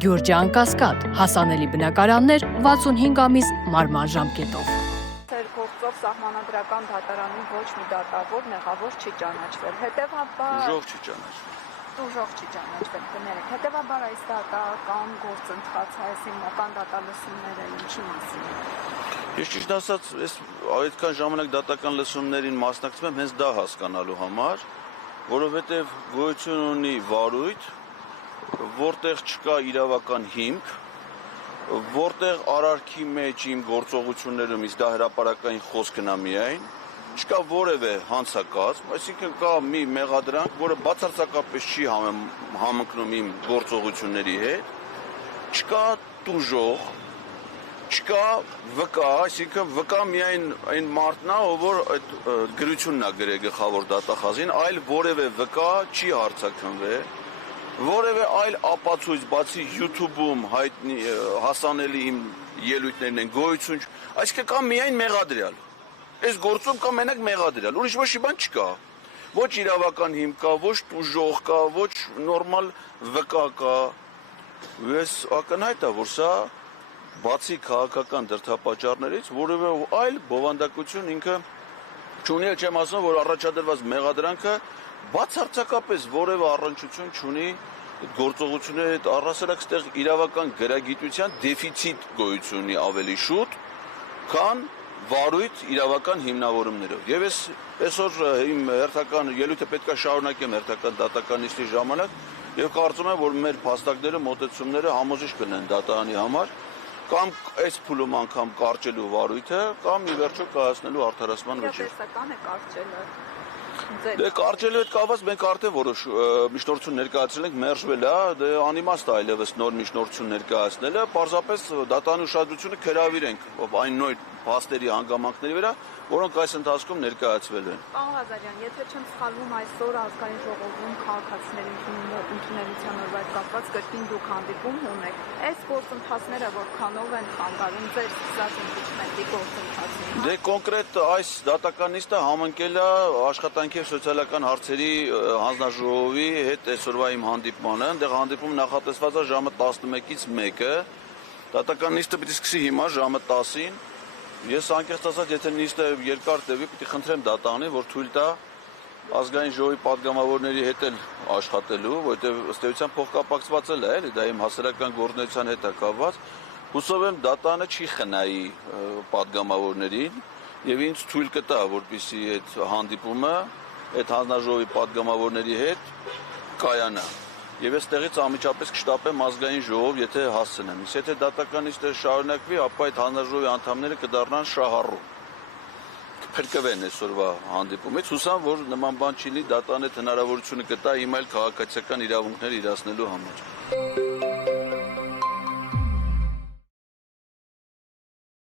Գյուրջան Կասկադ, հասանելի բնակարաններ 65 ամիս մարման ժամկետով։ Գործով սահմանադրական դատարանում ոչ մի դատավոր մեղավոր չի ճանաչվել, հետևաբար Ուժով չի ճանաչվել։ Հետևաբար այս դատական գործընթացը, այս հիմնական դատալսումները ինչի մասին է։ Ես ճիշտ ասած, ես այդքան ժամանակ դատական լսումներին մասնակցում եմ հենց դա հասկանալու համար, որովհետև գոյություն ունի վարույթ, որտեղ չկա իրավական հիմք, որտեղ արարքի մեջ իմ գործողություններում իս դա հրապարակային խոսքն է միայն, չկա որևէ հանցակազմ, այսինքն կա մի մեղադրանք, որը բացարձակապես չի համընկնում իմ գործողությունների հետ, չկա տուժող, չկա վկա, այսինքն վկա միայն այն մարդն է, որ այդ գրությունն է գրել գլխավոր դատախազին, այլ որևէ վկա չի հարցաքննվել, որևէ այլ ապացույց բացի YouTube-ում հայտնի հասանելի իմ ելույթներն են գոյություն, այսինքն կա միայն մեղադրյալ։ Այս գործում կա մենակ մեղադրյալ, ուրիշ ոչ մի բան չկա։ Ոչ իրավական հիմք կա, ոչ տուժող կա, ոչ նորմալ վկա կա։ Ես ակնհայտ է, որ սա բացի քաղաքական դրդապատճառներից որևէ այլ բովանդակություն ինքը չունի, չեմ ասում, որ առաջադրված մեղադրանքը բացարձակապես որևէ առնչություն չունի գործողությունների հետ առասարակ ստեղ իրավական գրագիտության դեֆիցիտ գոյություն ունի ավելի շուտ, քան վարույթ իրավական հիմնավորումներով։ Եվ ես այսօր իմ հերթական ելույթը պետք է շարունակեմ հերթական դատական նիստի ժամանակ եւ կարծում եմ, որ մեր փաստակները, մոտեցումները համոզիչ կլինեն դատարանի համար, կամ այս փուլում անգամ կարճելու վարույթը, կամ ի վերջո կայացնելու արդարացման վճիռ։ Տեսական է կարճելը։ Դե կարճելու հետ կապված մենք արդեն որոշ միջնորդություն ներկայացրել ենք, մերժվել է, դե անիմաստ է այլևս նոր միջնորդություն ներկայացնելը, պարզապես դատարանի ուշադրությունը հրավիրենք այն նույն փաստերի հանգամանքների վրա, որոնք այս ընթացքում ներկայացվել են։ Պարոն Ղազարյան, եթե չեմ սխալվում, այսօր ազգային ժողովում քաղաքացիների ընդունելության օրվա հետ կապված կրկին դուք հանդիպում ունեք։ Այս գործընթացները որքանով են խանգարում ձեր սկսած իմպիչմենտի գործընթացին։ Դե կոնկրետ այս դատական նիստը համընկել է աշխատանքի եւ սոցիալական հարցերի հանձնաժողովի հետ այսօրվա իմ հանդիպմանը, այնտեղ հանդիպում նախատեսված է ժամը 11-ից 1-ը։ Դատական նիստը պիտի սկսի հիմա ժամը 10-ին։ Ես անկեղծ ասած, եթե նիստը երկար տևի, պիտի խնդրեմ դատարանին, որ թույլ տա ազգային ժողովի պատգամավորների հետ էլ աշխատելու, որովհետև ըստ էության փոխկապակցված էլ է, էլի, դա իմ հասարակական գործունեության հետ է կապված։ Հուսով եմ դատարանը չի խնայի պատգամավորներին եւ ինձ թույլ կտա, որպեսզի այդ հանդիպումը այդ հանձնաժողովի պատգամավորների հետ կայանա։ Եվ ես տեղից անմիջապես կշտապեմ ազգային ժողով, եթե հասցնեմ։ Իսկ եթե դատական նիստը շարունակվի, ապա այդ հանձնաժողովի անդամները կդառնան շահառու։ Կփրկվեն այսօրվա հանդիպումից, հուսամ, որ նման բան չի լինի, դատարանը հնարավորությունը կտա իմ այլ քաղաքացիական իրավունքներ իրացնելու համար։